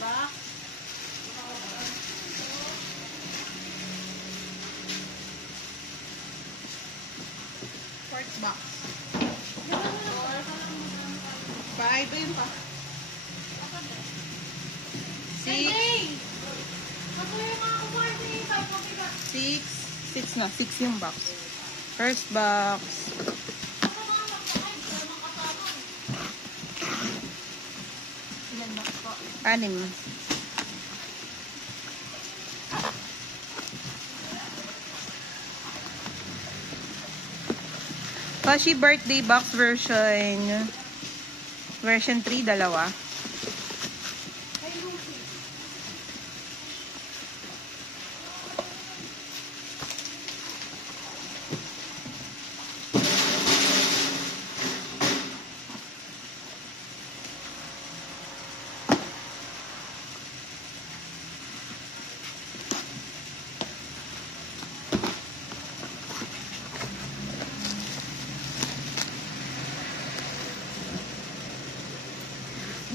box. Fourth box. Five. Ayun pa. Six. Six. Six na. Six yung box. First box. Ilan box po? Anim. Kashi birthday box version. Version 3, dalawa.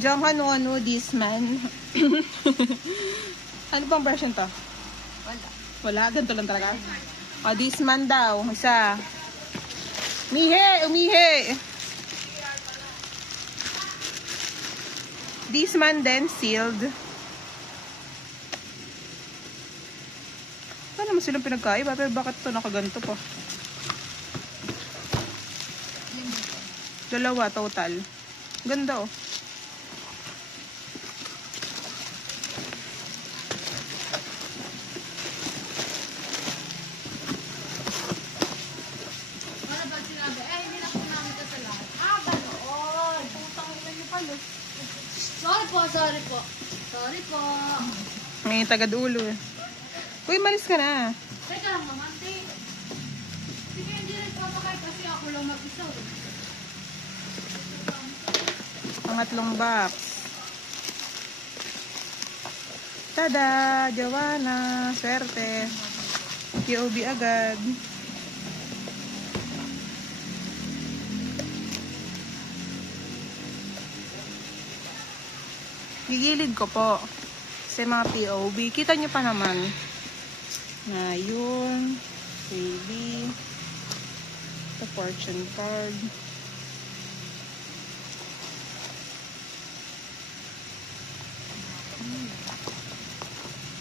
Jonghan Wonu, this man. Ano bang version to? Wala. Wala, ganito lang talaga. O, this man daw. Isa. Umihi! Umihi! This man then sealed. Wala naman silang pinagkaiba, pero bakit ito nakaganto pa? Dalawa total. Ganda oh. Sorry po. Sorry po. Ngayon, tagadulo eh. Uy, malis ka na. Teka lang naman, te. Sige, hindi rin papakay kasi ako lang mag-isa. Pangatlong box. Tada! Joanna! Swerte! POB agad. Gigilid ko po sa mga POB. Kita nyo pa naman. Na yun. Baby. The fortune card.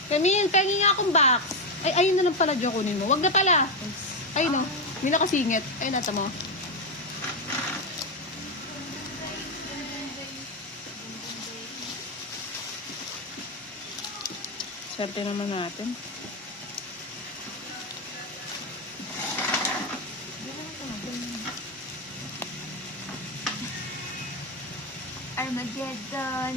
Camille, pengi nga akong box. Ay, ayun na lang pala, Diyo, kunin mo. Wag na pala. Ayun o. Hindi nakasingit. Ayun, nata mo. Swerte naman natin. Armageddon.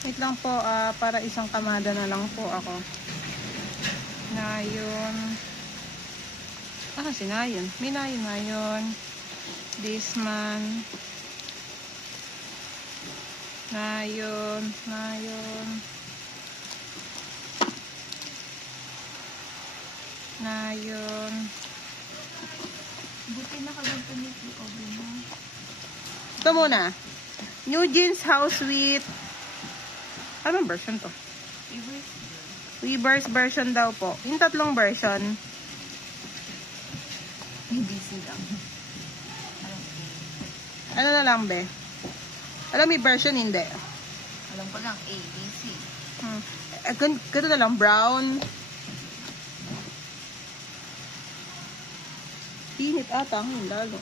Wait lang po, para isang kamada na lang po ako. Nayon. Kasi nayon. May nayon. This man. Nayon. Buti nakaganto ni POB mo. Ito muna. New Jeans House with... Anong version to? Weverse version daw po. Yung tatlong version. ABC lang. Ano na lang, be? Alam, may version, hindi. Alam ko lang, ABC. Ganito na lang, brown. Pinit ata, lalo.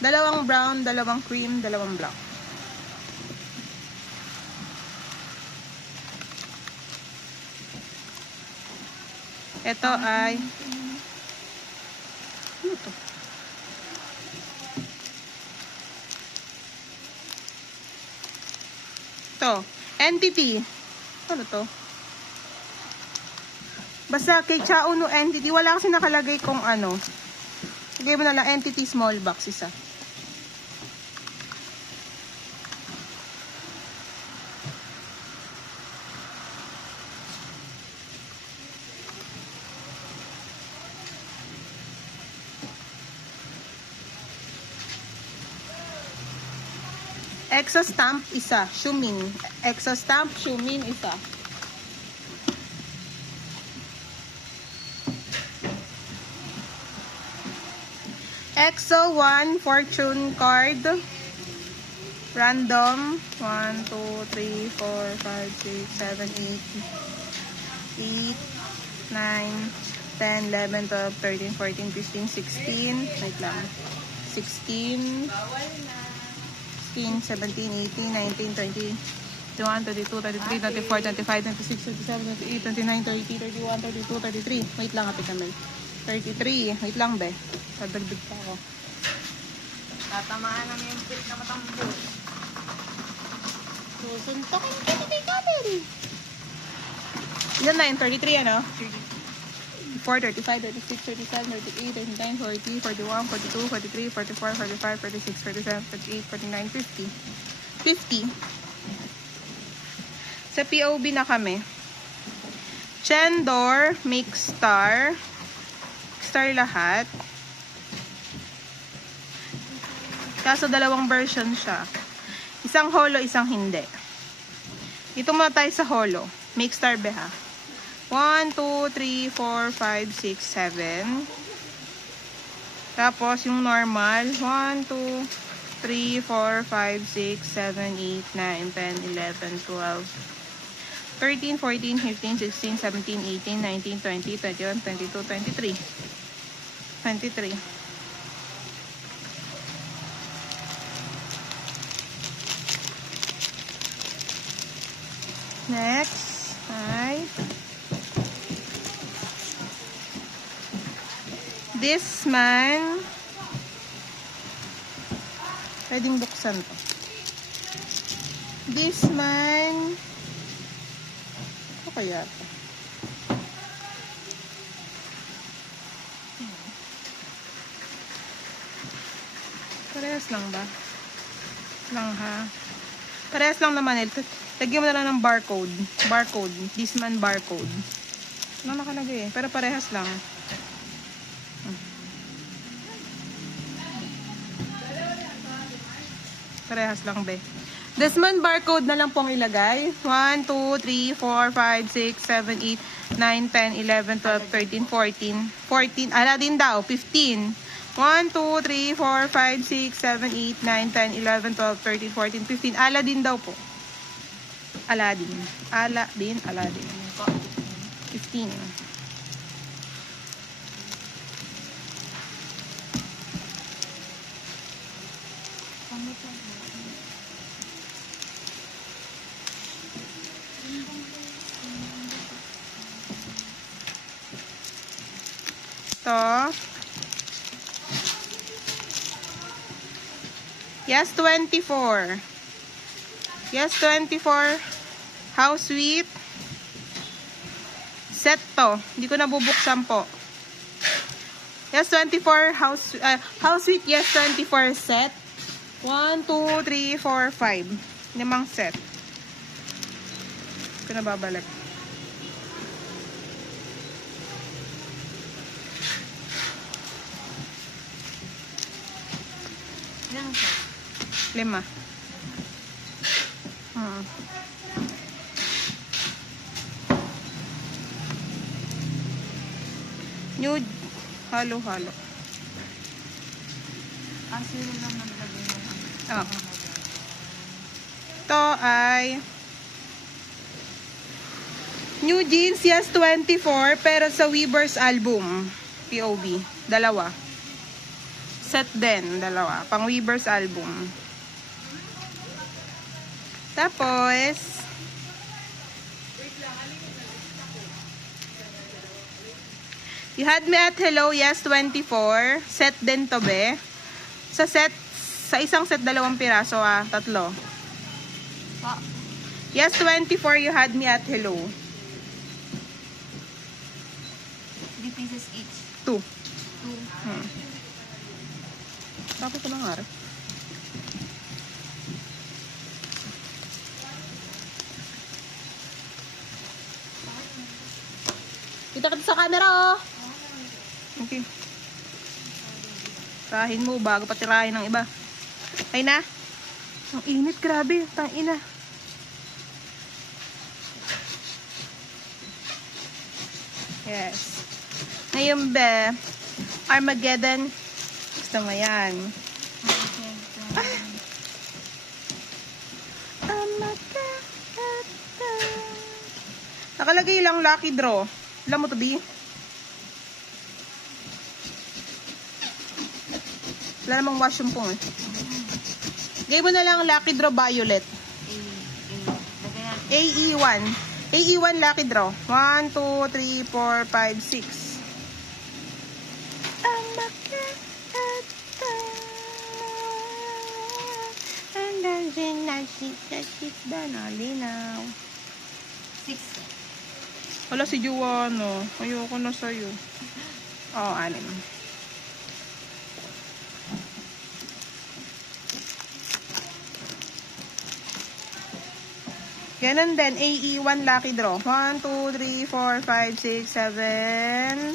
Dalawang brown, dalawang cream, dalawang black. Ito ay... Ano to? Ito. Entity. Ano to? Basta kay Chao no Entity. Wala kasi nakalagay kung ano. Lagay mo na lang entity small box isa. Exo stamp isa, Shumin. Exo stamp, Shumin isa. Exo 1 fortune card. Random. 1, 2, 3, 4, 5, 6, 7, 8, 9, 10, 11, 12, 13, 14, 15, 16. Wait lang. 16. 16, 17, 18, 19, 20, 21, 22, 23, 24, 25, 26, 27, 28, 29, 30, 31, 32, 33. Wait lang, Ate Camel. 33. Wait lang, be. Dadagdag pa ako. Tatamaan namin yung pit na matambol. Susuntokin ka ni Ate Camel. Ilan na yun? 33, ano? 34, 35, 36, 37, 38, 39, 40, 41, 42, 43, 44, 45, 46, 47, 48, 49, 50. 50. Sa POB na kami. Chendor, make star. Star lahat. Kaso dalawang version siya. Isang holo, isang hindi. Ito muna tayo sa holo. Make star be ha. 1, 2, 3, 4, 5, 6, 7. Tapos yung normal. 1, 2, 3, 4, 5, 6, 7, 8, 9, 10, 11, 12, 13, 14, 15, 16, 17, 18, 19, 20, 21, 22, 23. 23. Next ay this man. Pwedeng buksan to. This man. Ano kaya to? Parehas lang ba? Lang ha. Parehas lang naman ito. Lagyan mo na lang ng barcode. Barcode. This man barcode. Ano nakalagay eh. Pero parehas lang. Parehas lang be. This man barcode na lang pong ilagay. 1, 2, 3, 4, 5, 6, 7, 8, 9, 10, 11, 12, 13, 14. 14. Ala din daw. 15. 1, 2, 3, 4, 5, 6, 7, 8, 9, 10, 11, 12, 13, 14, 15. Aladdin daw po. Aladdin. Aladdin. 15. To. Yes, 24. Yes, 24. How sweet. Set to. Hindi ko nabubuksan po. Yes, 24. How sweet. Yes, 24 set. 1, 2, 3, 4, 5. 5 set. Hindi ko nababalik. Ilang set? 5. Nude. Halo-halo. Asilo lang naglagay mo. Ito ay New Jeans, yes, 24. Pero sa Weaver's album. POB. Dalawa. Set din. Dalawa. Pang Weaver's album. Tapos You Had Me at Hello, yes, 24. Set din to be. Sa isang set, 2 piraso tatlo. Yes, 24, You Had Me at Hello. 3 pieces each. 2. 2. Tapos ko ng harap. Kita kita sa camera, oh. Okay. Tirahin mo bago pa tirahin ng iba. Ay na. Ang init, grabe. Tangina. Yes. Ngayon, be. Armageddon. Gusto mo yan. Armageddon. Nakalagay lang lucky draw. Alam mo to, B? Wala namang wash yung pong, eh. Gaya mo na lang lucky draw violet. AE1. AE1 lucky draw. 1, 2, 3, 4, 5, 6. And then linaw. 6. Wala si Juwano. Ayoko na sa'yo. Oo, 6. Ganun din, AE1 lucky draw. 1, 2, 3, 4, 5, 6, 7,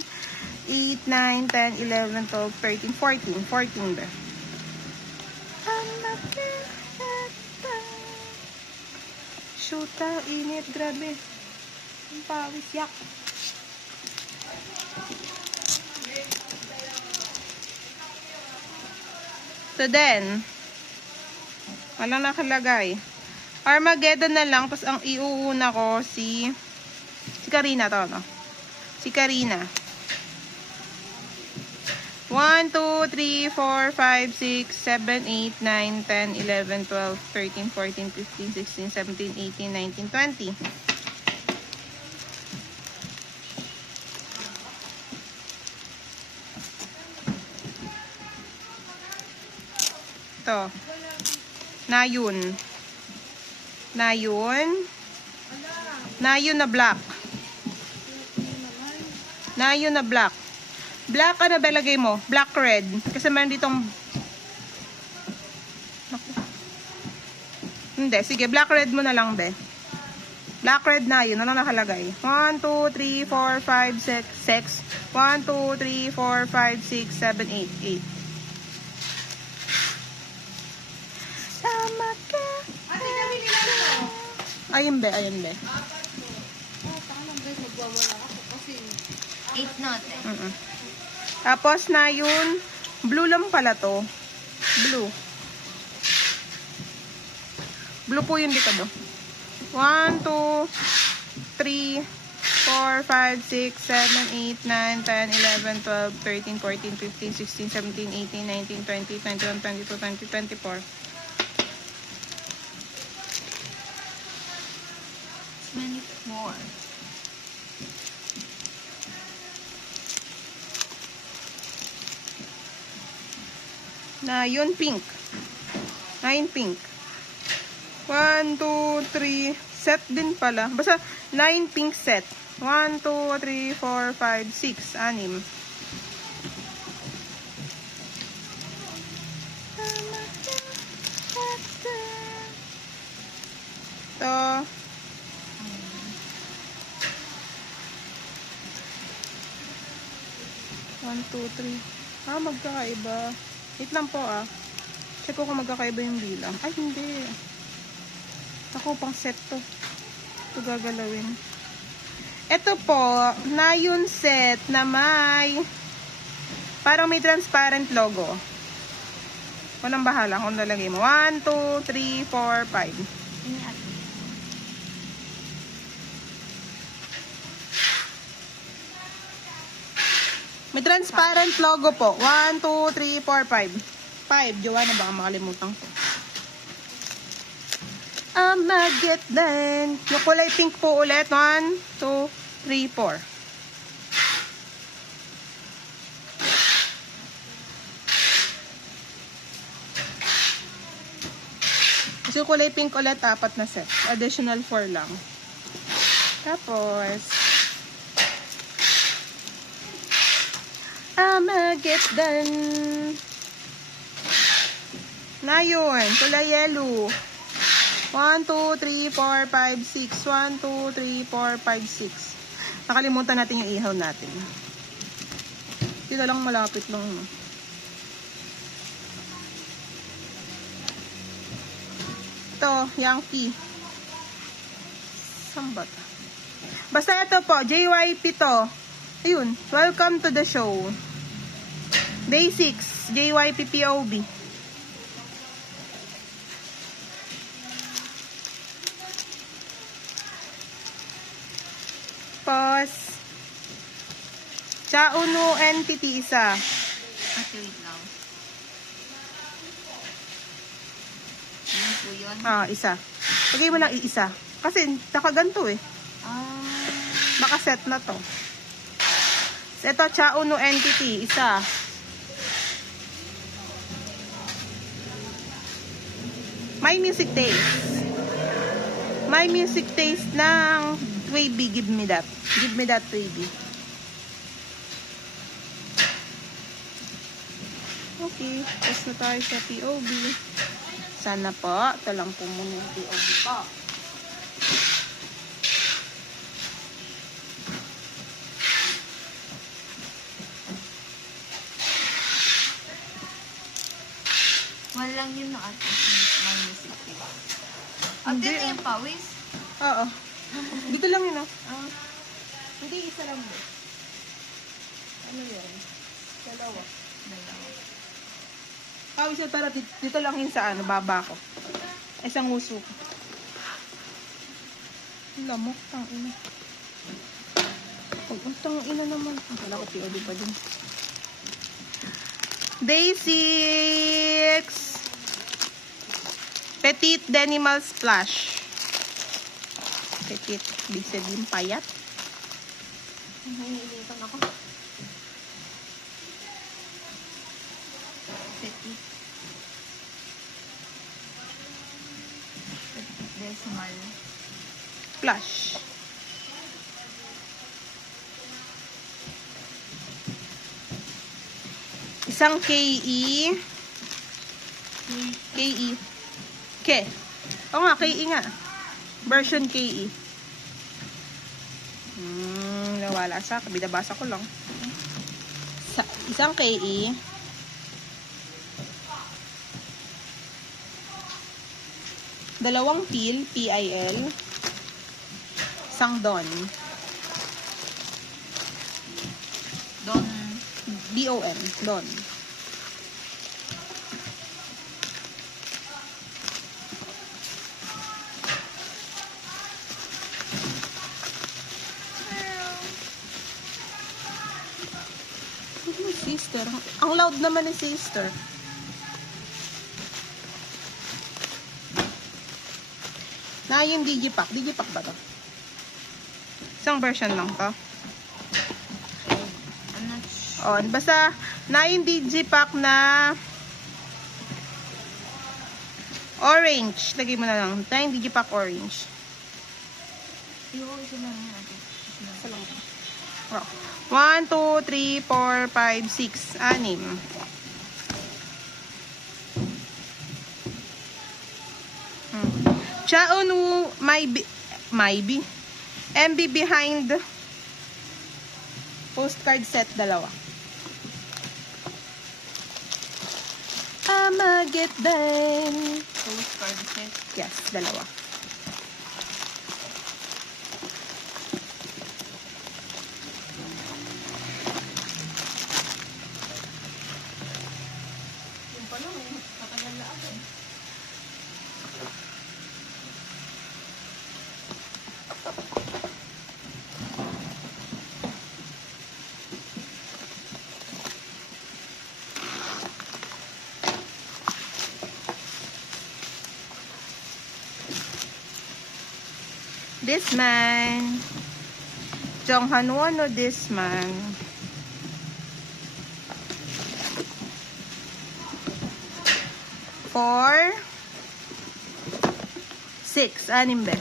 8, 9, 10, 11, 12, 13, 14. 14 ba? Shoota, init, grabe. Ang pawis, yak. So then, walang nakalagay. Armageddon na lang, tapos ang iuuna ko si Karina to, no? Si Karina. 1, 2, 3, 4, 5, 6, 7, 8, 9, 10, 11, 12, 13, 14, 15, 16, 17, 18, 19, 20. Ito. Nayon. Nayon na black. Nayon na black. Black, ano ba lagay mo? Black red. Kasi meron ditong... Hindi, sige, black red mo na lang, be. Black red na yun. Ano nakalagay? 1, 2, 3, 4, 5, 6, 1, 2, 3, 4, 5, 6, 7, 8, 8. Ate, nabili lang to. Ayun, be, ayun, be. Tangan guys, magwawala ako kasi 8 natin. Tapos na yun, blue lang pala to. Blue. Blue po yung dito do. 1, 2, 3, 4, 5, 6, 7, 8, 9, 10, 11, 12, 13, 14, 15, 16, 17, 18, 19, 20, 21, 22, 23, 24. Many more. Na yun, pink. 9 pink. 1, 2, 3. Set din pala. Basta 9 pink set. 1, 2, 3, 4, 5, 6. 6. Ito. One, two, three. Magkakaiba. Wait lang po, Check ko kung magkakaiba yung bilang. Ay, hindi. Ako, pang set to. Ito gagalawin. Ito po, na yung set na may parang may transparent logo. Walang bahala kung nalagay mo. 1, 2, 3, 4, 5. May transparent logo po. 1, 2, 3, 4, 5. 5. Joanna, baka makalimutan ko. Armageddon. Yung kulay pink po ulit. 1, 2, 3, 4. So, kulay pink ulit, 4 na set. Additional 4 lang. Tapos, Armageddon. Na yun. Kulay yellow. 1, 2, 3, 4, 5, 6. 1, 2, 3, 4, 5, 6. Nakalimutan natin yung ihaw natin. Dito lang malapit lang. Ito, Yankee. Sambat. Basta ito po, JYP to. Ayun, welcome to the show. Day 6, JYP POB. Pause. Chauno entity isa. Ate, wait lang. Yan po yun. Isa. Lagay mo lang iisa. Kasi nakaganto eh. Baka set na to. So, ito, Chauno entity isa. My music taste. My music taste ng Wavy. Give me that. Give me that Wavy. Okay. Tapos na tayo sa POB. Sana po. Ito lang po muna yung POB po. Walang yun na ate. My music taste. Ate, Hindi, na yung pawis? Oo. Dito lang yun, Hindi, isa lang mo. Ano yun? Dalawa. Pawis yun, tara, dito lang yun sa baba ko. Isang uso ko. Lamok, tangina. Tangina naman. Wala ko POD pa din. Day 6. Petit Denimal Splash. Petit. Big sabihin payat. Nahihilitan ako. Petit. Petit decimal. Splash. Isang KE. KE. Ke. Oo nga, KE nga. Version KE. Nawala sa binabasa ko lang. Isang KE. Dalawang PIL, PIL. Isang DON. Don. DON. DON. Sister. Ang loud naman ni sister. Na yung Digipack. Digipack ba to? Isang version lang to. I'm not sure. Basta na yung Digipack na orange. Lagay mo na lang. Na yung Digipack orange. Iyo, isa lang yan ate. Isa lang. 1, 2, 3, 4, 5, 6, 6. Chaonu Maybe. MB behind postcard set 2. I'ma get them. Postcard set. Yes, 2. Yung pala, may katagal na ako eh. This man. Jong Hanwon this man. 4, 6. 6 ba?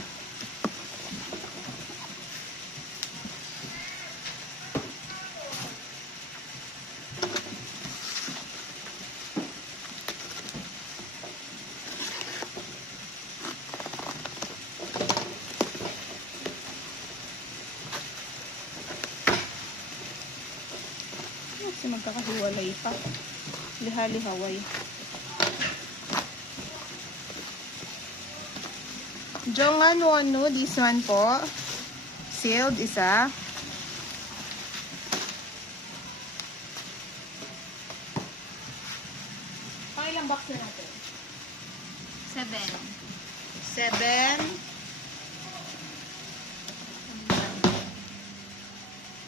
Kakahiwalay pa. Liha-lihaway. Jongan Wonu, this one po. Sealed, isa. Pangilang box na natin? 7.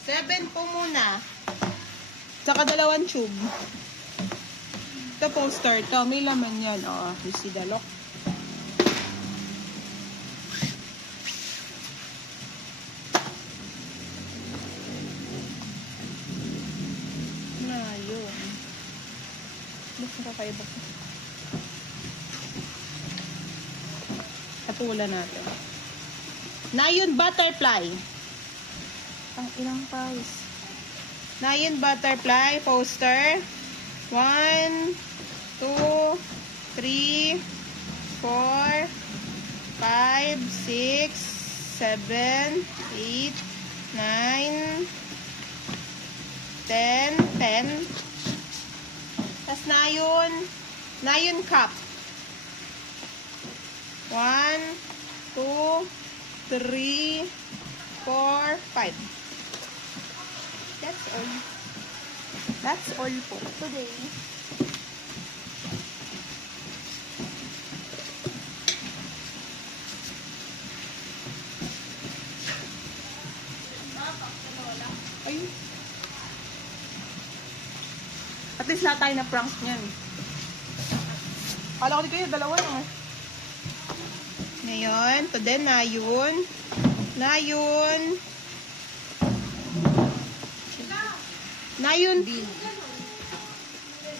7 po muna. Tsaka 2 tube. Ito poster to. May laman yan. Oh, you see the lock. Na, yun. Buksan ka kayo. Hatulan natin. Nayon butterfly. Ang ilang pies. Nayon butterfly poster. 1, 2, 3, 4, 5, 6, 7, 8, 9, 10. Tas nayon cup. 1, 2, 3, 4, 5. That's all. That's all po today. Ay. At least lahat tayo na pranks niyan. Kala ko di kayo, dalawa lang eh. Ngayon, to then nayon. Nayon. Bin.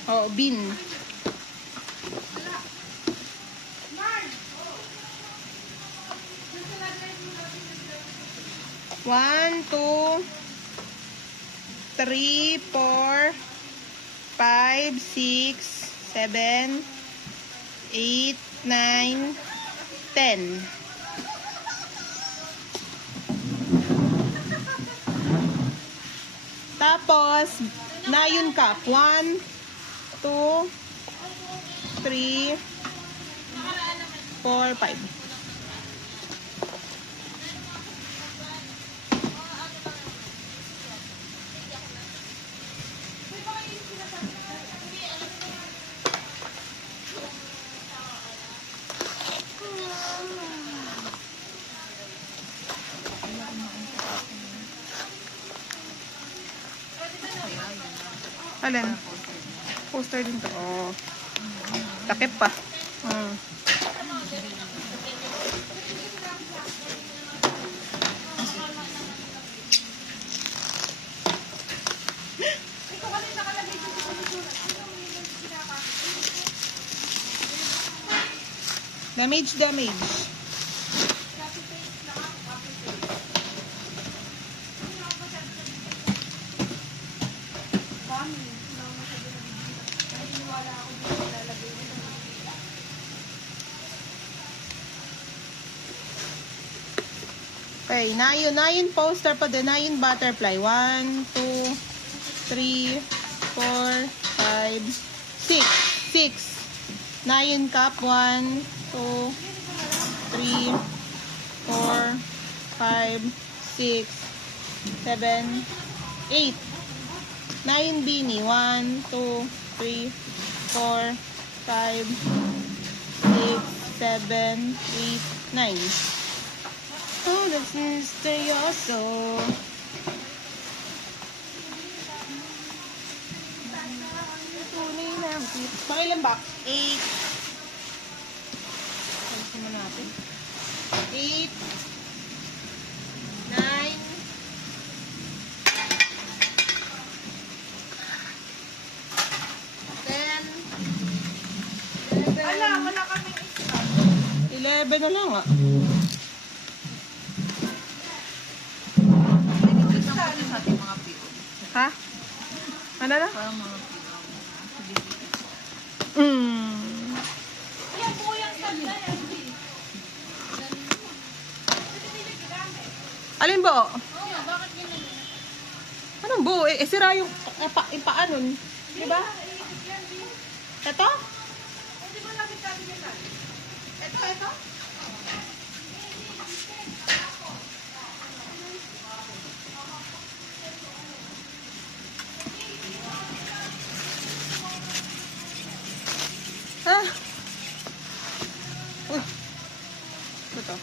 Oh, bin. One, 2, 3, 4, 5, 6, 7, 8, 9, 10. Tapos, nayon cup. 1, 2, 3, 4, 5. Alin? Poster din to. Oh. Takip pa. Damage. Okay, nayon poster pa din. Nayon butterfly. 1, 2, 3, 4, 5, 6. Nayon cup. 1, 2, 3, 4, 5, 6, 7, 8. Nayon beanie. 1, 2, 3, 4, 5, 6, 7, 8, 9. Oh, that's misterioso. Pangilan box? 8. Alisin mo natin. 8, 9, 10, 11. Wala kaming extra. 11 na lang ah. Ha? Ano na? Yan po yung stand na yan. Alin ba? Oo, bakit ganun? Anong buo? Sira yung ipaanon. Di ba? Ito? Di ba lagi tabi niya tayo? Ito? Ah. Uy. Ito.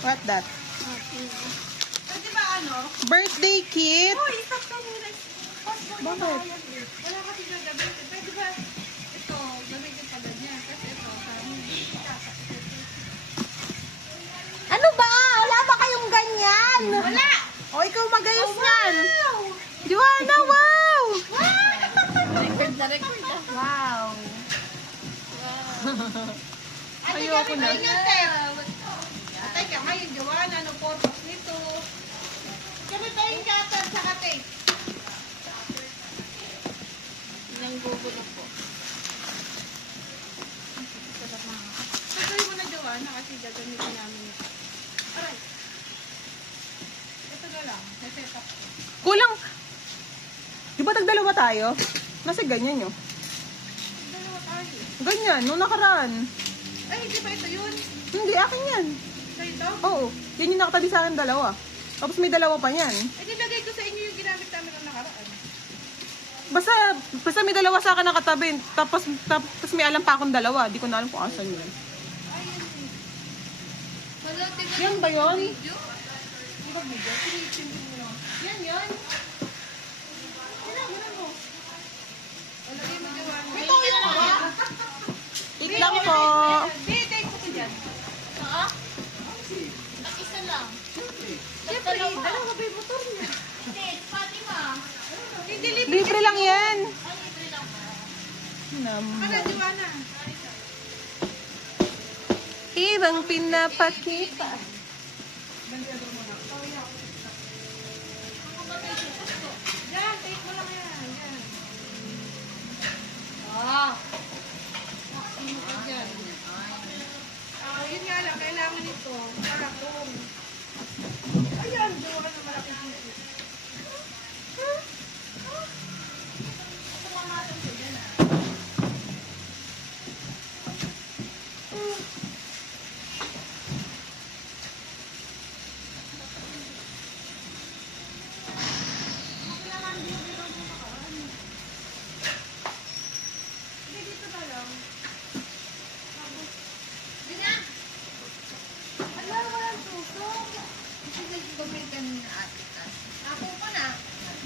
What that? Pwede ba ano? Birthday kit. Uy, isakto mo na. Bakit? Wala kasi gagamitin. Pwede ba ito, gamitin pa ganyan? Kasi ito, kami. Ano ba? Wala ba kayong ganyan? Wala! O, ikaw magayos yan. Wow! Joanna, wow! Record na record na. Wow! Ayoko na. Teka, ngayon, Joanna, ano purpose nito? Kami pa yung cutter sa kate. Nang gugulo po. Sasabi mo na, Joanna, kasi gagamitin namin ito. Aray. Ito na lang. Naset up ko. Kulang. Di ba tagdalawa tayo? Nasa ganyan yun. Dalawa tayo. Ganyan, nung nakaraan. Ay, hindi ba ito yun? Hindi, akin yan. Ito ito? Oo, yan yung nakatabi sa akin dalawa. Tapos may dalawa pa yan. Eh, nilagay ko sa inyo yung ginamit namin ng nakaraan. Basta may dalawa sa akin nakatabi. Tapos may alam pa akong dalawa. Di ko na alam kung asan yun. Ayun. Wala, tingnan Yan ba yun? video. Di ba video? Tinitindi mo lang. Yan, yan. Yan mo. Wala yung magawa mo. Ito yun ba? Wait lang po. Hindi, take ko ko dyan. Oo? Isa lang. Siyempre, dalawa ba yung motor niya? Hindi, Fatima. Hindi, Libre lang yan. Ay, libre lang ba? Naman. Joanna. Ibang pinapakita. Yan, take mo lang yan. Yan. Ah. Sino ka dyan? Yun nga lang, kailangan ito. Para kung... Ayan, gawa ka na malaki dito.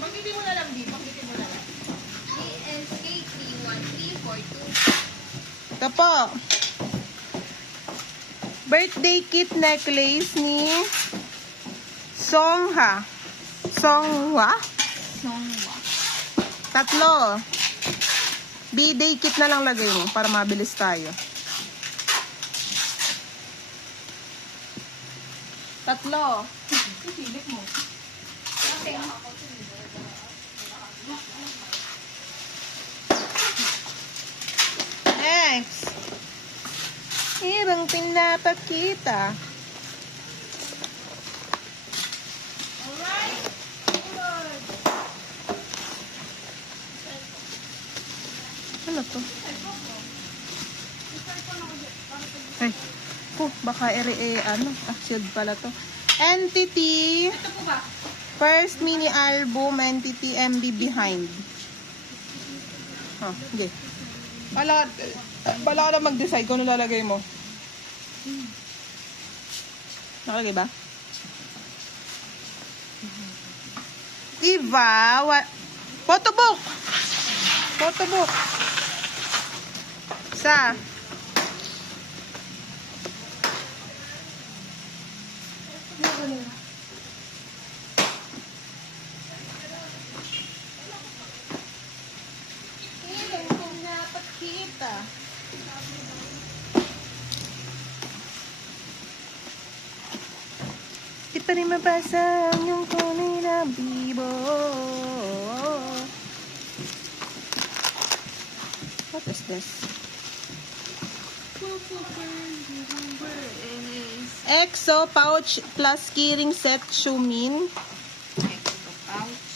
Pangiti mo na lang, Di. Pangiti mo na lang. ESK 31342. Ito po. Birthday kit necklace ni Songha. Songwa? Songwa. 3. B-day kit na lang lagay mo para mabilis tayo. 3. Silip mo. Okay. Next. Ibang pinapakita. Alright. Good. Ano to? Ay. Baka shield pala to. Entity. Ito po ba? First mini album, Entity MB Behind. Okay. Bala ka na mag-decide kung ano lalagay mo. Nakalagay ba? Eva, photobook! Photobook! Sa? Napakita. Di pa rin mabasa ang iyong tunay na bibo. What is this? EXO pouch plus keyring set Shumin. Extra pouch.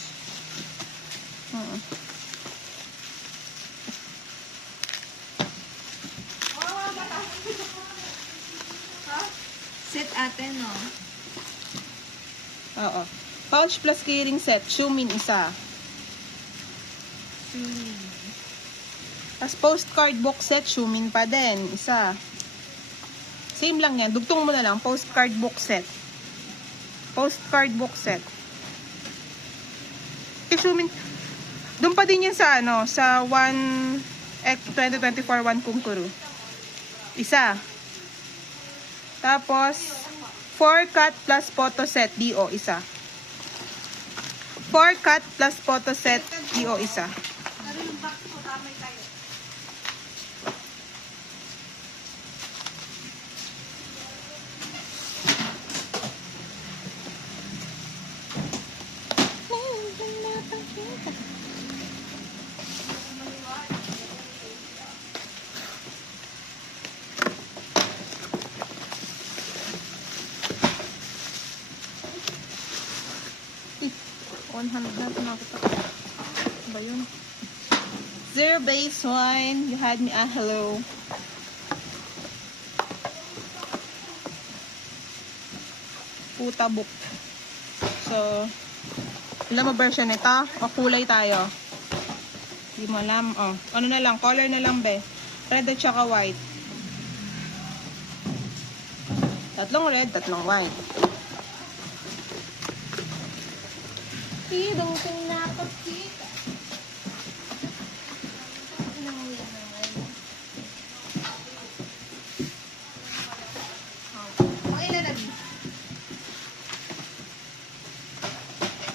pouch plus keyring set, Shumin isa. Tapos postcard box set, Shumin pa din, isa. Same lang yan. Dugtong mo na lang. Postcard box set. Postcard box set. Shumin. Doon pa din yan sa ano, sa 2024 1 Kungkuru. Isa. Tapos 4 cut plus photo set, DO, isa. 4 cut plus photo set, DO, isa. Ano yung box ko? Tamay tayo. Ba yun? Zero base wine. You had me hello. Puta book. So, alam mo version nito? O kulay tayo? Hindi mo alam. Oh, ano na lang? Color na lang, be. Red at saka white. Tatlong red, tatlong white. Tidong pinapakita. Pakailan na din.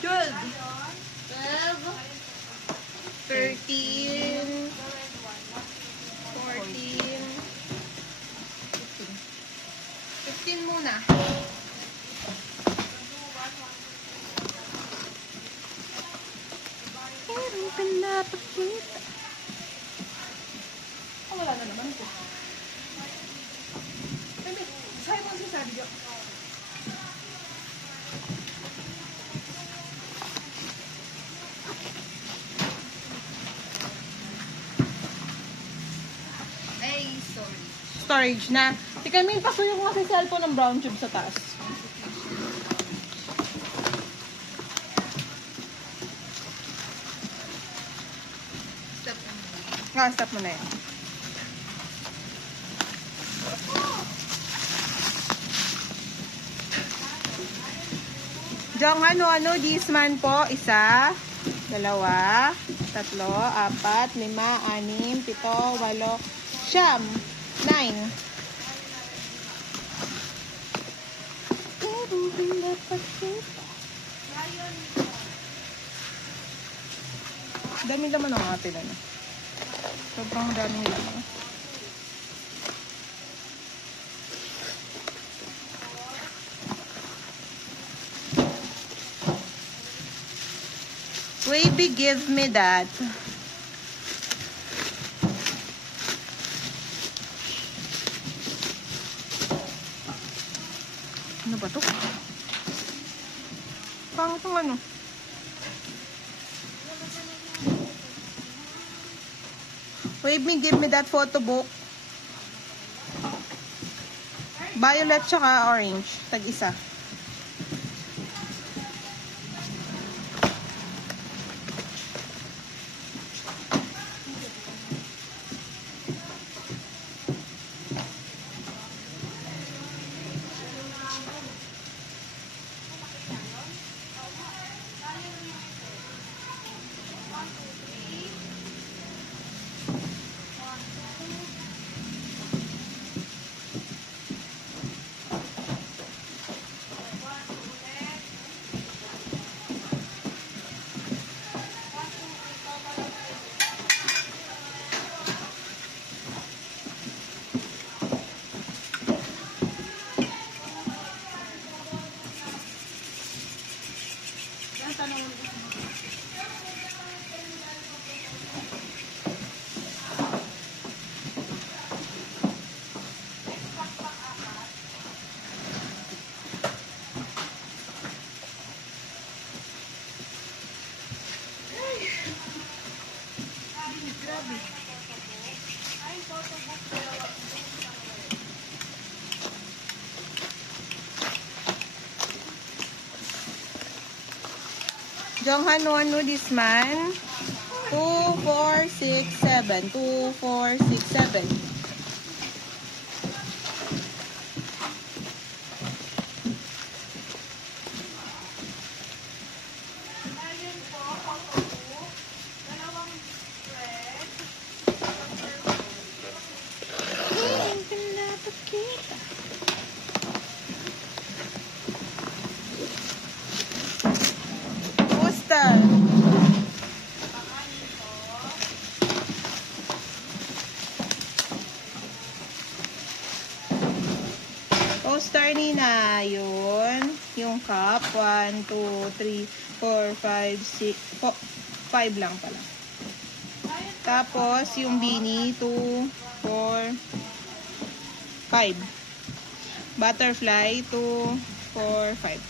12. 12. 13. 14. 15 muna. Pinapakita. Oh, wala na naman po. Bebe, sa'yo mo ang sinasabi dyan. Ay, sorry. Storage na. Tika, may pasuyo ko kasi cellphone ng brown tube sa taas. Stop na muna. Nga, stop mo na yan. Diyan, ano, this man po, isa, dalawa, tatlo, apat, lima, anim, pito, walo, siyam, 9. Dami naman ang atin, ano. Sobrang daming laman. Baby, give me that. Ano ba to? Pang ano? Baby, give me that photo book. Violet tsaka orange. Tag-isa. Jonghan Won Nudisman. 2467. 2467. Ayun po, pang-upo. Dalawang spread. Postal. Poster ni na yun. Yung cup. 1, 2, 3, 4, 5, 6. 5 lang pala. Tapos, yung beanie. 2, 4, 5. Butterfly. 2, 4, 5.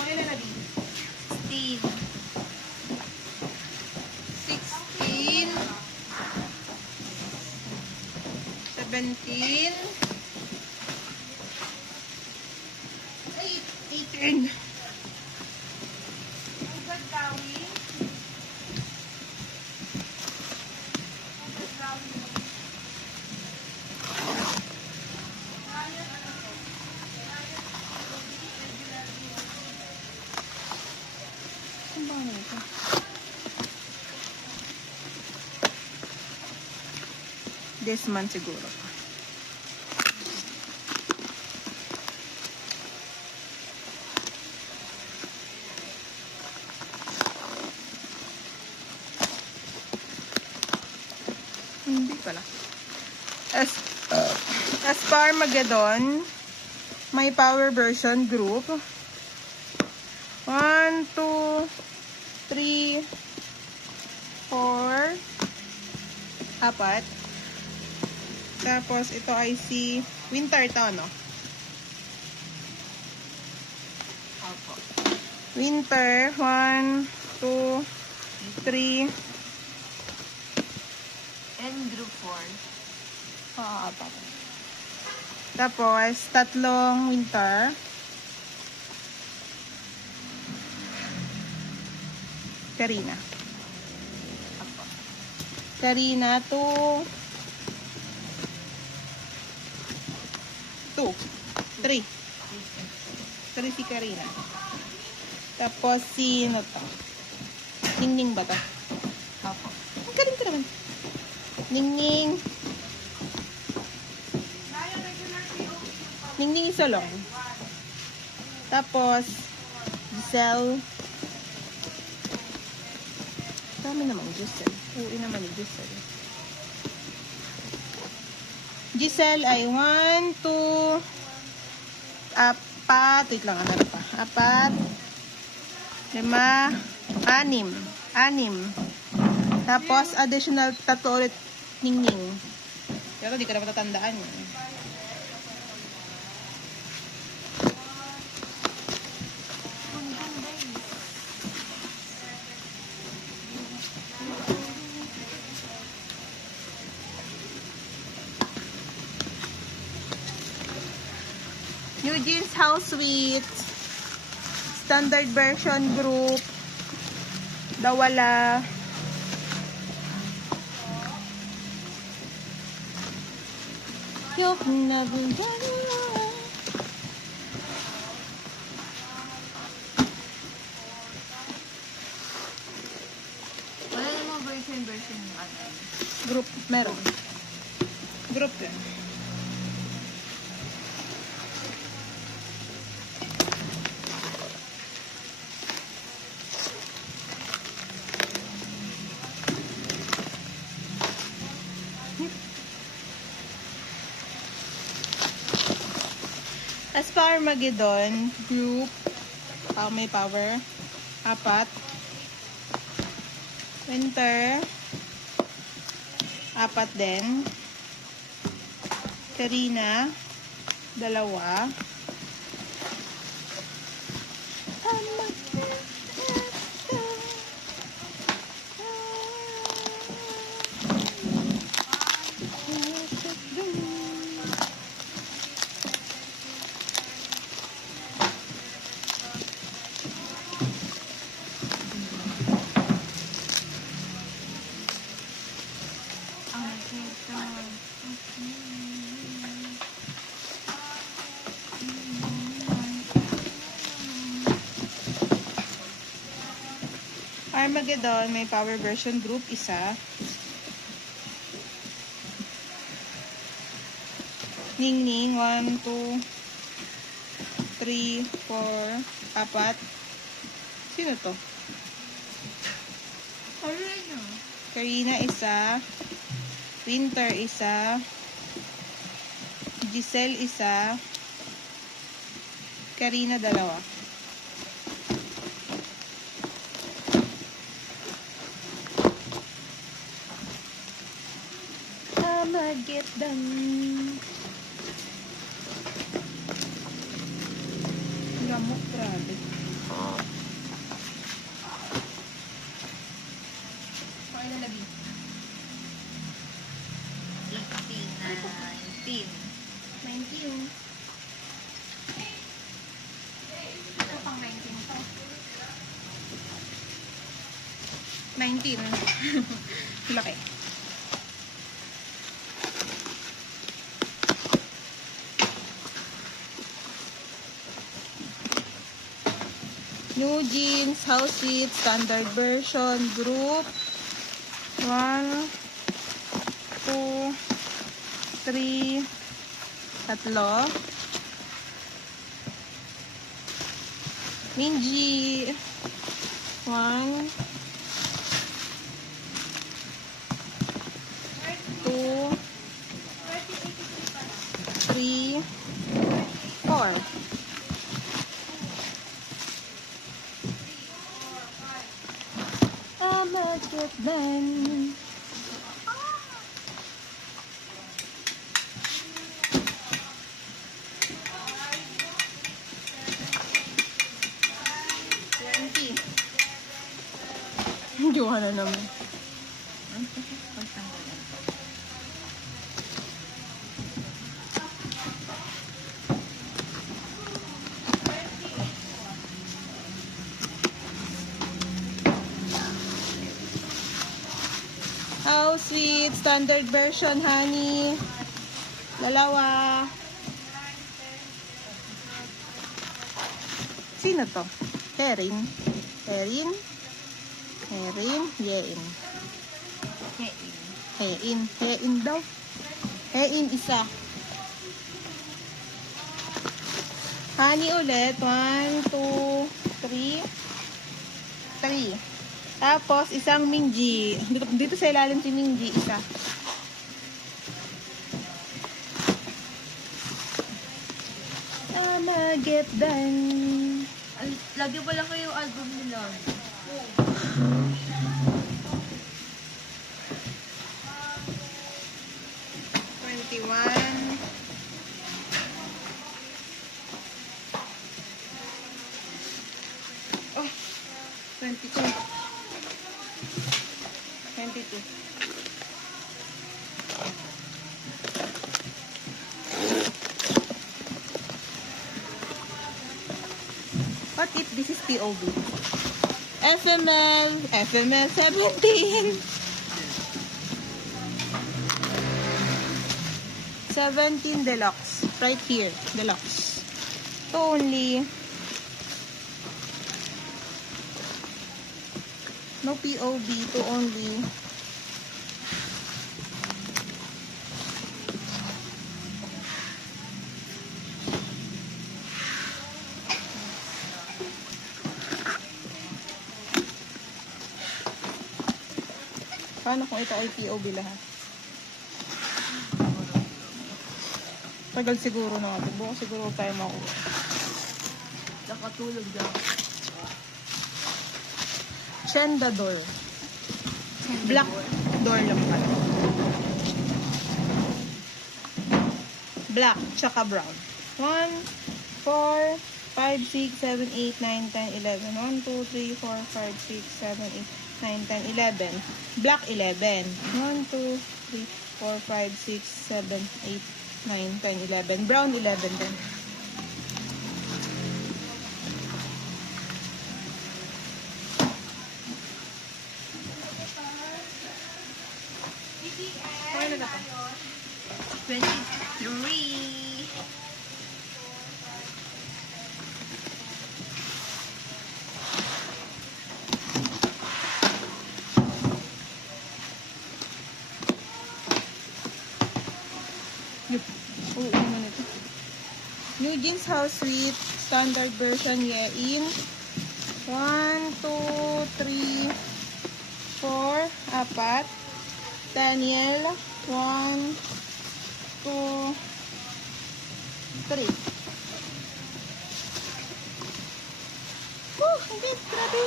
Pangilan na din? 16. 16. 17. 18. Ugad dawi. Ugad dawi. Saan ba ano ito? This month siguro. Hindi pala. Asparmageddon. May power version group. 1, 2, 3, 4. Apat. Tapos, ito ay si winter to, no? Opo. Winter. 1, 2, 3. And group 4. Apat. Tapos, tatlong winter. Karina. Karina, 2, 3. 3 si Karina. Tapos, sino to? Ningning ba to? Opo. Ang galing ko naman. Ningning. Ningning Isolong. Tapos, Giselle. Dami naman Giselle. Uwi naman ni Giselle. Giselle ay 1, 2, 4. Wait lang, ano pa? 4, 5, 6. 6. Tapos, additional 3 ulit ningning. Pero di ko na matatandaan yun. Eugene's House Suite. Standard version group. Dawala. You've never done it. Wala namang version yung ano. Group. Meron. Group yan. Asparmageddon group. May power. 4. Winter. 4 din. Karina. 2. Armageddon, may power version group, isa. Ningning, 1, 2, 3, 4, 4. Sino to? Karina, isa. Winter, isa. Giselle, isa. Karina, 2. Armageddon. Lamok, grabe. Okay na labi. 19. 19. Ito pang 19 to. 19. Laki. New jeans, house seat, standard version, group. 1, 2, 3, 3. Minji. 1, 2, 3, 4. Armageddon. Jowa na naman. Oh, sweet. Standard version, honey. 2. Sino to? Herin. Herin. Herin. Yein. Hein. Hein daw. Hein, isa. Honey ulit. 1, 2, 3. 3. Tapos, isang Minji. Dito sa ilalim si Minji, isa. Armageddon. Lagi pala kayo album nila. Oh, 22. 22. What if this is POV? FML 17. 17 deluxe. Right here, deluxe. Ito only. No POV, ito only. Paano kung ito ay POV lahat? Tagal siguro na natin. Bukas siguro tayo makuha. Nakatulog daw. Chenda door. Black door lang pala. Black, tsaka brown. 1, 4, 5, 6, 7, 8, 9, 10, 11. 1, 2, 3, 4, 5, 6, 7, 8, 9, 10, 11. Black 11. 1, 2, 3, 4, 5, 6, 7, 8, 9, 10, 11. Brown 11 din. Okay na ba ito? 23. Eugene's House Suite, standard version, in 1, 2, 3, 4, apat. Daniel, 1, 2, 3. Hindi, grabe.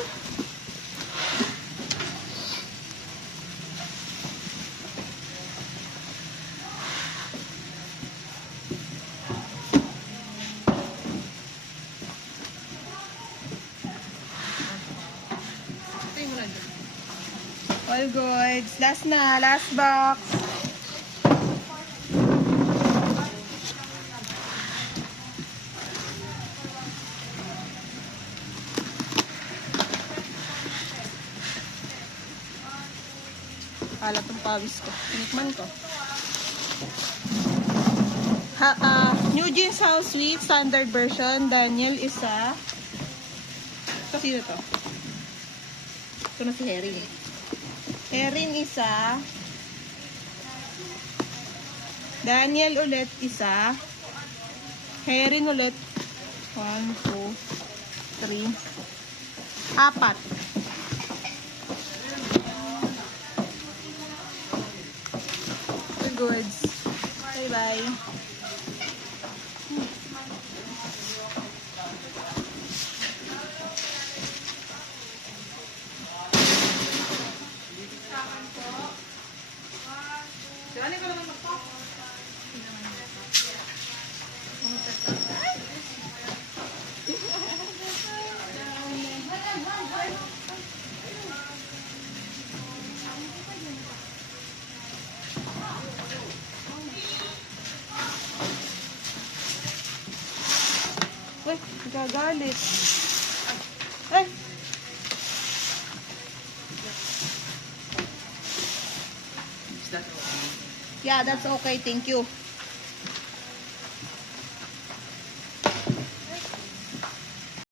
Ito mo na dyan. All goods. Last na. Last box. Kala tong pawis ko. Tinikman ko. Eugene's House Suite, standard version. Daniel, isa. Ito, sino to? Ito na si Erin. Erin, isa. Daniel ulit, isa. Erin ulit. 1, 2, 3. Apat. Goods. Bye-bye. Dali ko naman magpap. Uy, gagalit. Ay! Yeah, that's okay. Thank you.